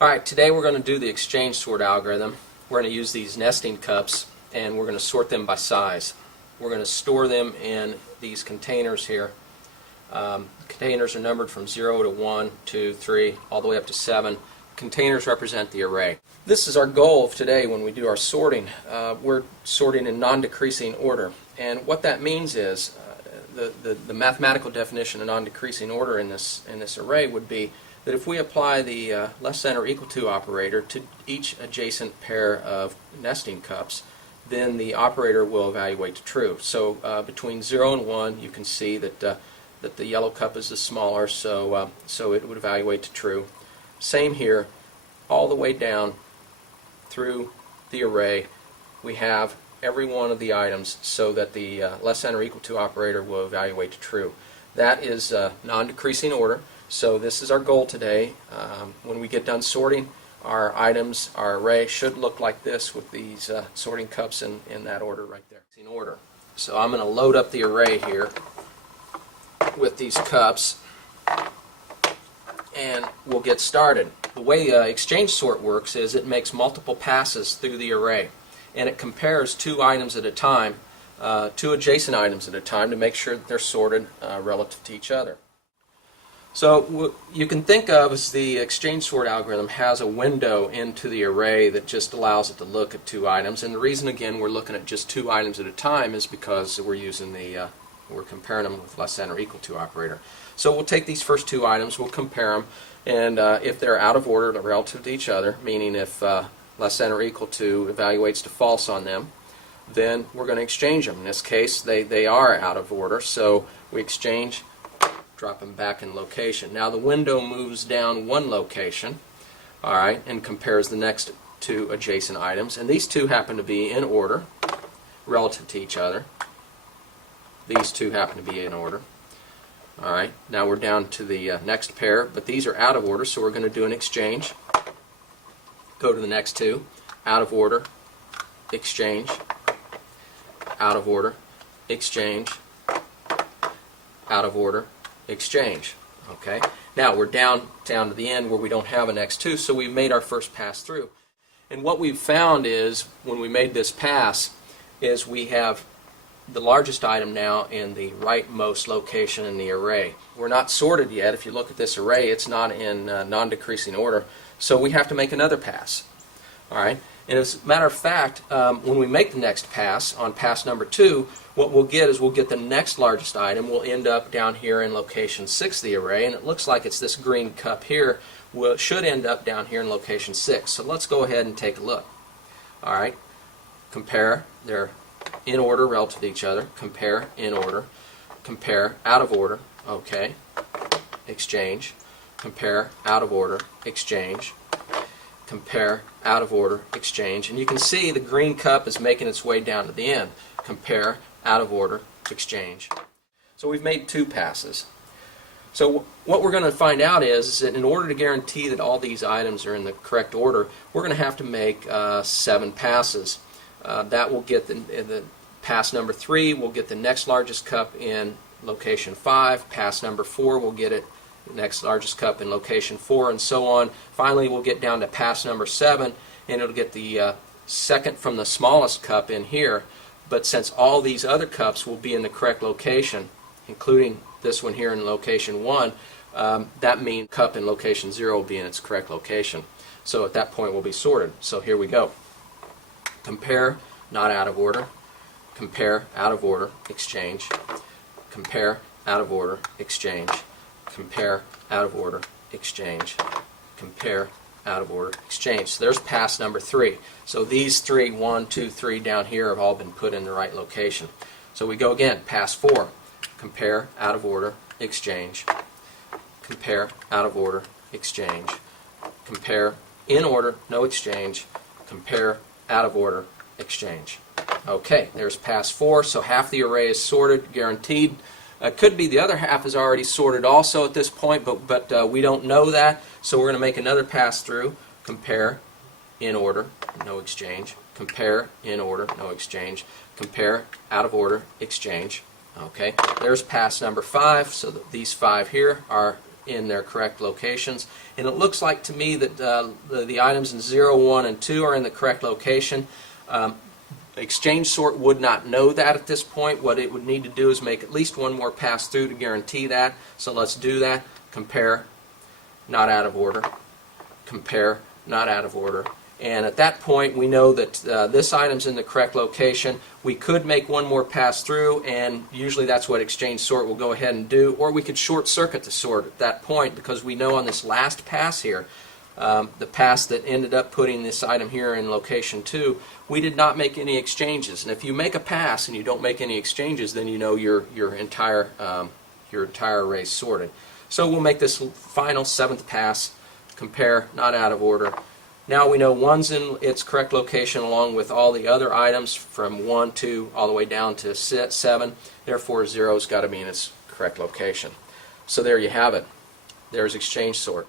Alright, today we're going to do the exchange sort algorithm. We're going to use these nesting cups and we're going to sort them by size. We're going to store them in these containers here. Containers are numbered from 0 to 1, 2, 3, all the way up to 7. Containers represent the array. This is our goal of today when we do our sorting. We're sorting in non-decreasing order. And what that means is the mathematical definition of non-decreasing order in this array would be that if we apply the less than or equal to operator to each adjacent pair of nesting cups, then the operator will evaluate to true. So between 0 and 1, you can see that the yellow cup is the smaller, so it would evaluate to true. Same here, all the way down through the array, we have every one of the items so that the less than or equal to operator will evaluate to true. That is non-decreasing order. So this is our goal today. When we get done sorting, our items, our array should look like this with these sorting cups in that order right there. In order. So I'm going to load up the array here with these cups and we'll get started. The way exchange sort works is it makes multiple passes through the array and it compares two items at a time, two adjacent items at a time to make sure that they're sorted relative to each other. So you can think of as the exchange sort algorithm has a window into the array that just allows it to look at two items, and the reason again we're looking at just two items at a time is because we're using we're comparing them with less than or equal to operator. So we'll take these first two items, we'll compare them, and if they're out of order relative to each other, meaning if less than or equal to evaluates to false on them, then we're going to exchange them. In this case they are out of order, so we exchange, drop them back in location. Now the window moves down one location, alright, and compares the next two adjacent items, and these two happen to be in order relative to each other. These two happen to be in order. Alright, now we're down to the next pair, but these are out of order, so we're going to do an exchange. Go to the next two, out of order, exchange, out of order, exchange, out of order, exchange. Okay. Now we're down to the end where we don't have an x2, so we've made our first pass through. And what we've found is when we made this pass is we have the largest item now in the rightmost location in the array. We're not sorted yet. If you look at this array, it's not in non-decreasing order, so we have to make another pass. Alright. And as a matter of fact, when we make the next pass, on pass number 2, what we'll get is we'll get the next largest item. We'll end up down here in location 6 of the array, and it looks like it's this green cup here. Should end up down here in location 6. So let's go ahead and take a look. Alright, compare. They're in order relative to each other. Compare, in order. Compare, out of order. Okay. Exchange. Compare, out of order. Exchange. Compare, out of order, exchange. And you can see the green cup is making its way down to the end. Compare, out of order, exchange. So we've made two passes. So what we're going to find out is that in order to guarantee that all these items are in the correct order, we're going to have to make 7 passes. That will get the pass number 3 will get the next largest cup in location 5. Pass number 4 will get it next largest cup in location 4, and so on. Finally we'll get down to pass number 7 and it'll get the second from the smallest cup in here, but since all these other cups will be in the correct location, including this one here in location 1, that means cup in location 0 will be in its correct location. So at that point we'll be sorted. So here we go. Compare, not out of order. Compare, out of order, exchange. Compare, out of order, exchange. Compare, out of order, exchange. Compare, out of order, exchange. So there's pass number 3. So these 3, 1, 2, 3 down here have all been put in the right location. So we go again, pass 4. Compare, out of order, exchange. Compare, out of order, exchange. Compare, in order, no exchange. Compare, out of order, exchange. Okay, there's pass 4, so half the array is sorted, guaranteed. Could be the other half is already sorted also at this point, but we don't know that, so we're going to make another pass through. Compare, in order, no exchange. Compare, in order, no exchange. Compare, out of order, exchange. Okay, there's pass number 5, so that these 5 here are in their correct locations. And it looks like to me that the items in 0, 1, and 2 are in the correct location. Exchange sort would not know that at this point. What it would need to do is make at least one more pass through to guarantee that. So let's do that. Compare, not out of order. Compare, not out of order. And at that point we know that this item's in the correct location. We could make one more pass through, and usually that's what exchange sort will go ahead and do, or we could short circuit the sort at that point, because we know on this last pass here, the pass that ended up putting this item here in location 2, we did not make any exchanges. And if you make a pass and you don't make any exchanges, then you know your entire array is sorted. So we'll make this final 7th pass. Compare, not out of order. Now we know 1's in its correct location along with all the other items from 1, 2, all the way down to 7. Therefore 0's got to be in its correct location. So there you have it. There's exchange sort.